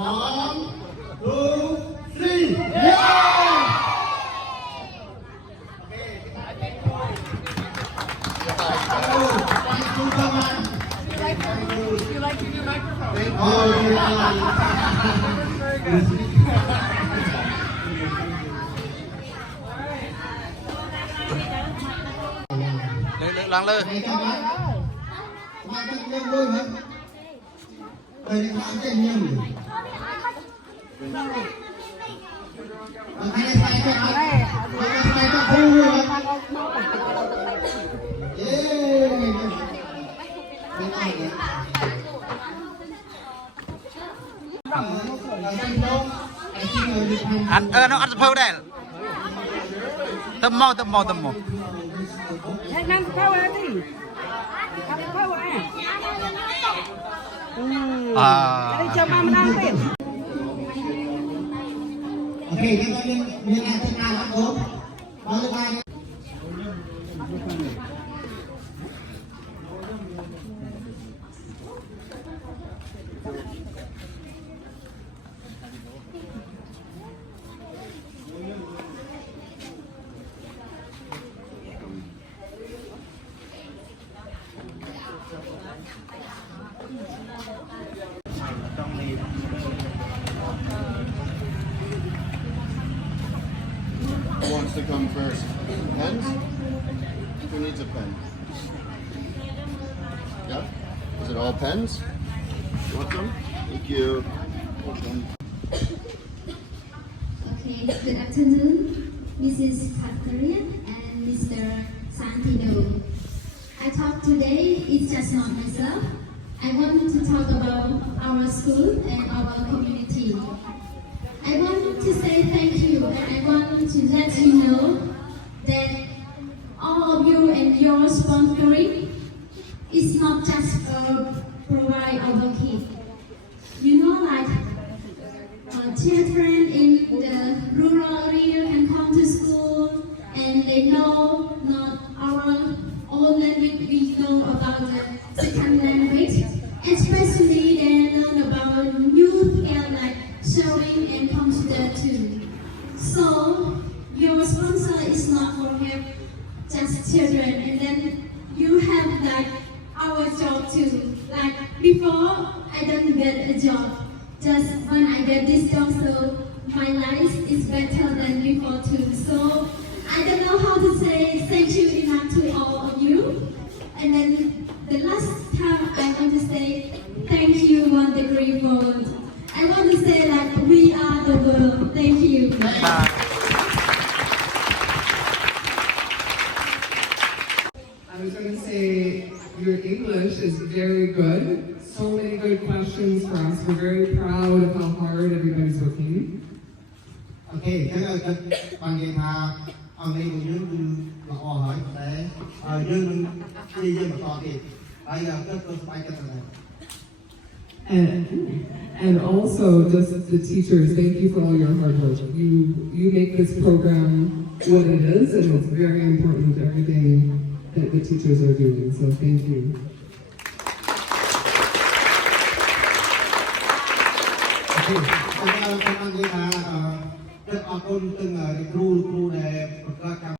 One, two, three. Yeah! You like your new microphone? Oh, Lần lư. Nó ăn phơi đây. Tầm mò. Hãy nâng phao ra đi. Nâng phao ra. Đây cho mama nâng bên. Ok, nên là trên ai lắm đúng. Đó là ai. Who wants to come first? Pens? Who needs a pen? Yeah? Is it all pens? You want some? Thank you. Okay, good afternoon, Mrs. Catherine and Mr. Santino. I talk today is just not myself. I want to talk about our school and our community. I want to say thank you and I want to let you know that all of you and your sponsoring is not just for provide our kids. You know, like children in the rural area can come to school and they know not our own language, we know about the second language. Especially they learn about new and like showing and computer too. So your sponsor is not for help just children, and then you have like our job too. Like before, I don't get a job. Just when I get this job, so my life is better than before too. So I don't know how to say thank you enough to all of you. And then the last time I want to say thank you 1 degree forward. I want to say like we are the world. Thank you. I was going to say your English is very good. So many good questions for us. We're very proud of how hard everybody's working. Ok, cái bằng game hà ông đi một dương mà họ hỏi để dương đi dương mà to thì bây giờ cái phải cái này. And also just the teachers, thank you for all your hard work. You make this program what it is, and it's very important everything that the teachers are doing. So thank you. Ok, con game hà rất con từng cru để